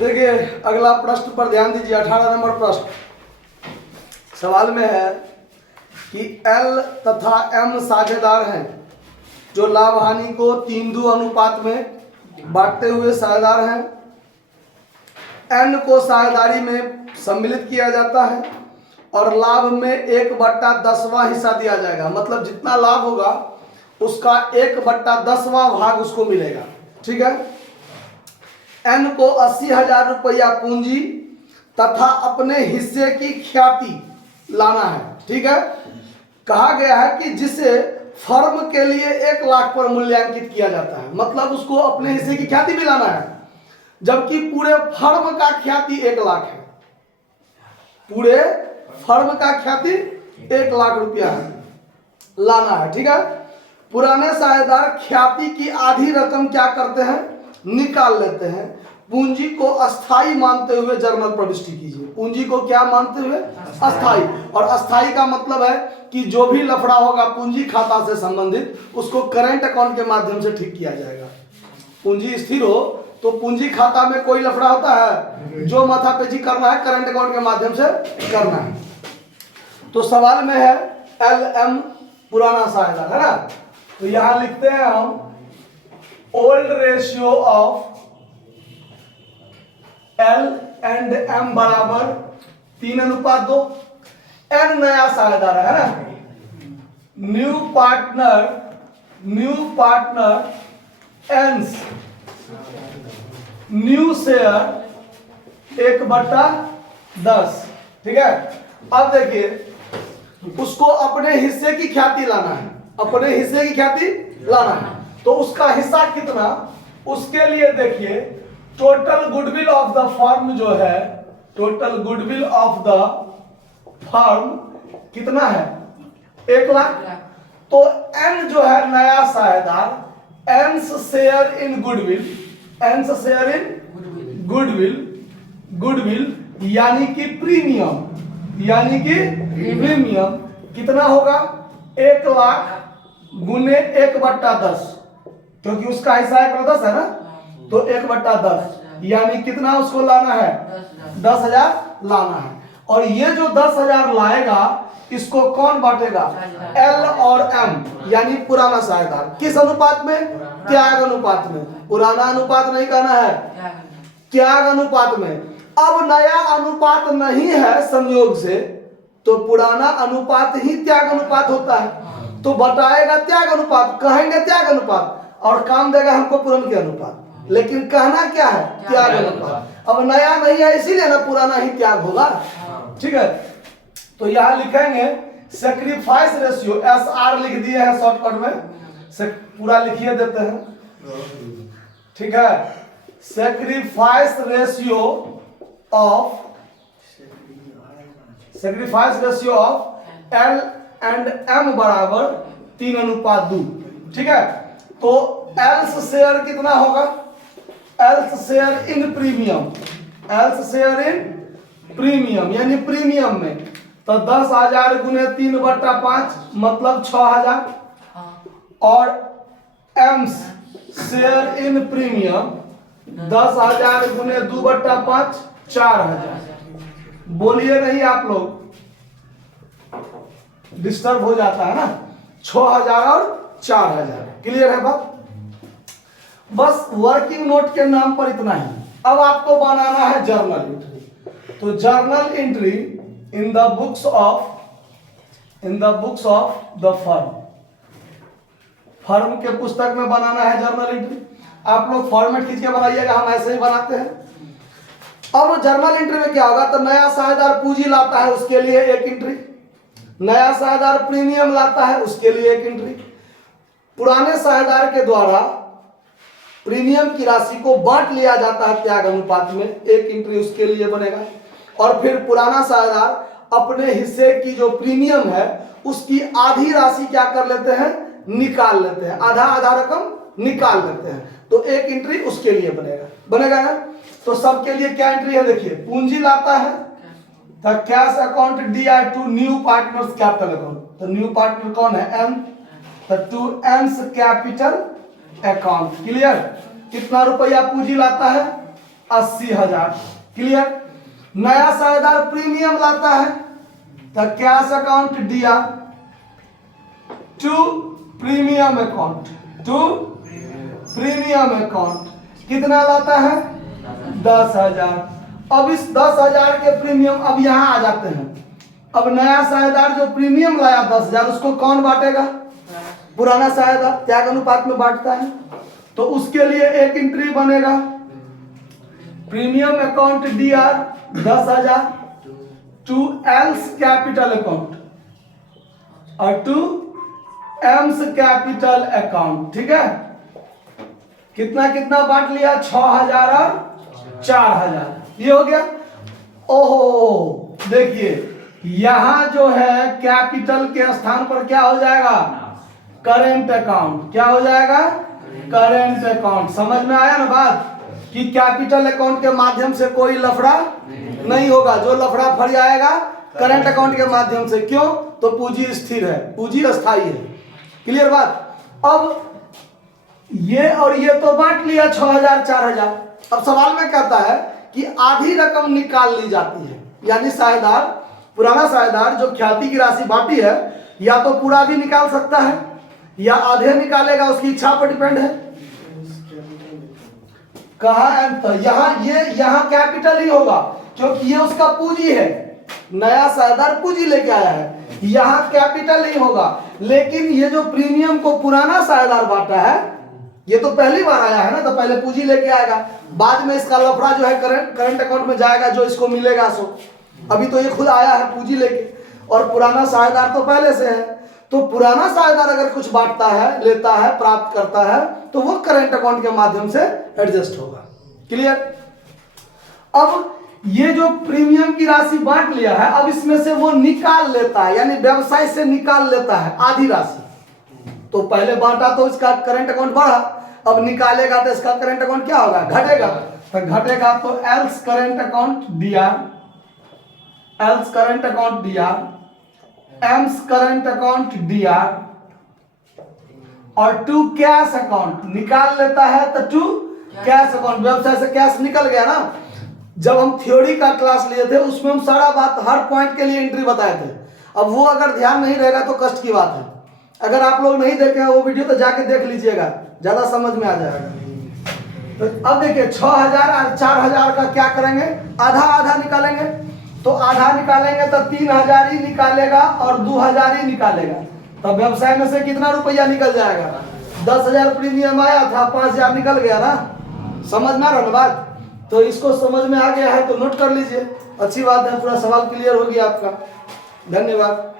देखिए अगला प्रश्न पर ध्यान दीजिए। 18 नंबर प्रश्न सवाल में है कि एल तथा एम साझेदार हैं जो लाभ हानि को 3:2 अनुपात में बांटते हुए साझेदार हैं। एन को साझेदारी में सम्मिलित किया जाता है और लाभ में 1/10वां हिस्सा दिया जाएगा। मतलब जितना लाभ होगा उसका 1/10वां भाग उसको मिलेगा। ठीक है। एन को 80,000 रुपया पूंजी तथा अपने हिस्से की ख्याति लाना है। ठीक है। कहा गया है कि जिसे फर्म के लिए 1 लाख पर मूल्यांकित किया जाता है, मतलब उसको अपने हिस्से की ख्याति भी लाना है, जबकि पूरे फर्म का ख्याति 1 लाख है। पूरे फर्म का ख्याति 1 लाख रुपया है, लाना है। ठीक है। पुराने साझेदार ख्याति की आधी रकम क्या करते हैं, निकाल लेते हैं। पूंजी को अस्थाई मानते हुए जर्नल प्रविष्टि कीजिए। पूंजी को क्या मानते हुए, अस्थाई। और अस्थाई का मतलब है कि जो भी लफड़ा होगा पूंजी खाता से संबंधित उसको करंट अकाउंट के माध्यम से ठीक किया जाएगा। पूंजी स्थिर हो तो पूंजी खाता में कोई लफड़ा होता है, जो माथापेची करना है करंट अकाउंट के माध्यम से करना है। तो सवाल में है एल एम पुराना साझेदार है ना, तो यहां लिखते हैं हम old ratio of L and M बराबर 3:2। एन नया साझेदार है ना, new partner N's new share 1/10। ठीक है। अब देखिए उसको अपने हिस्से की ख्याति लाना है, अपने हिस्से की ख्याति लाना है। तो उसका हिस्सा कितना, उसके लिए देखिए total goodwill of the firm जो है, total goodwill of the firm कितना है, 1 लाख। तो एन जो है नया साझेदार, N's share in goodwill, N's share in goodwill यानी कि प्रीमियम, कितना होगा, 1 लाख गुने 1/10, क्योंकि उसका हिस्सा 1/10 है ना, तो 1/10 यानी कितना उसको लाना है, 10,000 लाना है। और ये जो 10,000 लाएगा इसको कौन बांटेगा, एल और एम यानी पुराना साझेदार। किस अनुपात में, त्याग अनुपात में। पुराना अनुपात नहीं कहना है, त्याग अनुपात में। अब नया अनुपात नहीं है संयोग से, तो पुराना अनुपात ही त्याग अनुपात होता है, तो बताएगा त्याग अनुपात, कहेंगे त्याग अनुपात और काम देगा हमको पूर्ण के अनुपात, लेकिन कहना क्या है, त्याग अनुपात। अब नया नहीं है इसीलिए ना पुराना ही त्याग होगा। ठीक है। तो यहां लिखेंगे सैक्रिफाइस रेशियो, SR लिख दिए हैं शॉर्टकट में, पूरा लिखिए देते हैं। ठीक है। Sacrifice ratio of L and M बराबर 3:2। ठीक है। तो एल्स शेयर कितना होगा, L's share in premium, L's share in premium यानी प्रीमियम में, तो 10,000 गुने 3/5 मतलब 6,000, और एम्स शेयर इन प्रीमियम 10,000 गुने 2/5 4,000। बोलिए नहीं आप लोग, डिस्टर्ब हो जाता है ना। 6,000 और 4,000, क्लियर है बात। बस वर्किंग नोट के नाम पर इतना ही। अब आपको बनाना है जर्नल एंट्री। तो journal entry in the books of the firm के पुस्तक में बनाना है जर्नल एंट्री। आप लोग फॉर्मेट खींच के बनाइएगा, हम ऐसे ही बनाते हैं। अब जर्नल एंट्री में क्या होगा, तो नया साझेदार पूंजी लाता है उसके लिए 1 एंट्री, नया साझेदार प्रीमियम लाता है उसके लिए 1 एंट्री, पुराने साझेदार के द्वारा प्रीमियम की राशि को बांट लिया जाता है त्याग अनुपात में, 1 एंट्री उसके लिए बनेगा। और फिर पुराना साझेदार अपने हिस्से की जो प्रीमियम है उसकी आधी राशि क्या कर लेते हैं, निकाल लेते हैं, आधा रकम निकाल लेते हैं, तो 1 एंट्री उसके लिए बनेगा ना। तो सबके लिए क्या एंट्री है, देखिए पूंजी लाता है तो cash account DI to new partners capital account. तो न्यू पार्टनर कौन है, एम, तो to M's capital account. Clear. कितना रुपया पूंजी लाता है, 80,000। क्लियर। नया साझेदार प्रीमियम लाता है तो कैश अकाउंट दिया to premium account, to premium account कितना लाता है 10,000। अब इस 10,000 के प्रीमियम अब यहां आ जाते हैं। अब नया साझेदार जो प्रीमियम लाया 10,000 उसको कौन बांटेगा, पुराना साझेदार त्याग अनुपात में बांटता है। तो उसके लिए एक एंट्री बनेगा premium account DR 10,000 to L's capital account और टू एम्स कैपिटल अकाउंट। ठीक है, कितना कितना बांट लिया 6,000 और 4,000, ये हो गया। ओहो देखिए यहां जो है कैपिटल के स्थान पर क्या हो जाएगा, करेंट अकाउंट। क्या हो जाएगा, करेंट अकाउंट। समझ में आया ना बात कि कैपिटल अकाउंट के माध्यम से कोई लफड़ा नहीं होगा, जो लफड़ा फड़ जाएगा करेंट अकाउंट के माध्यम से। क्यों, तो पूंजी स्थिर है, पूंजी अस्थाई है। क्लियर बात। अब ये और ये तो बांट लिया 6,000 4,000। अब सवाल में कहता है कि आधी रकम निकाल ली जाती है, यानी साझेदार पुराना साझेदार जो ख्याति की राशि बांटी है या तो पूरा भी निकाल सकता है या आधे निकालेगा, उसकी इच्छा पर डिपेंड है। कहा यहाँ कैपिटल ही होगा क्योंकि ये उसका पूंजी है, नया साझेदार पूंजी लेके आया है, यहाँ कैपिटल ही होगा। लेकिन ये जो प्रीमियम को पुराना साझेदार बांटा है ये तो पहली बार आया है ना, तो पहले पूंजी लेके आएगा, बाद में इसका लफड़ा जो है करंट अकाउंट में जाएगा, जो इसको मिलेगा सो। अभी तो ये खुद आया है पूंजी लेके, और पुराना साझेदार तो पहले से है। तो पुराना साझेदार अगर कुछ बांटता है, लेता है, प्राप्त करता है तो वो करंट अकाउंट के माध्यम से एडजस्ट होगा। क्लियर। अब ये जो प्रीमियम की राशि बांट लिया है, अब इसमें से वो निकाल लेता है, यानी व्यवसाय से निकाल लेता है आधी राशि। तो पहले बांटा तो इसका करंट अकाउंट बढ़ा, अब निकालेगा तो इसका करंट अकाउंट क्या होगा, घटेगा। तो घटेगा तो else current account DR, else current account DR, AIIMS current account DR और टू कैश अकाउंट निकाल लेता है तो टू कैश अकाउंट। व्यवसाय से कैश निकल गया ना। जब हम थ्योरी का क्लास लिए थे उसमें हम सारा बात हर पॉइंट के लिए एंट्री बताए थे। अब वो अगर ध्यान नहीं रहेगा तो कष्ट की बात है। अगर आप लोग नहीं देखे हैं वो वीडियो तो जाके देख लीजिएगा, ज्यादा समझ में आ जाएगा। तो अब देखिए 6,000 और 4,000 का क्या करेंगे, आधा आधा निकालेंगे। तो आधा निकालेंगे तो 3,000 ही निकालेगा और 2,000 ही निकालेगा। तब व्यवसाय में से कितना रुपया निकल जाएगा, 10,000 प्रीमियम आया था, 5,000 निकल गया ना। समझ में आ रहा ना बात। तो इसको समझ में आ गया है तो नोट कर लीजिए, अच्छी बात है, पूरा सवाल क्लियर हो गया आपका। धन्यवाद।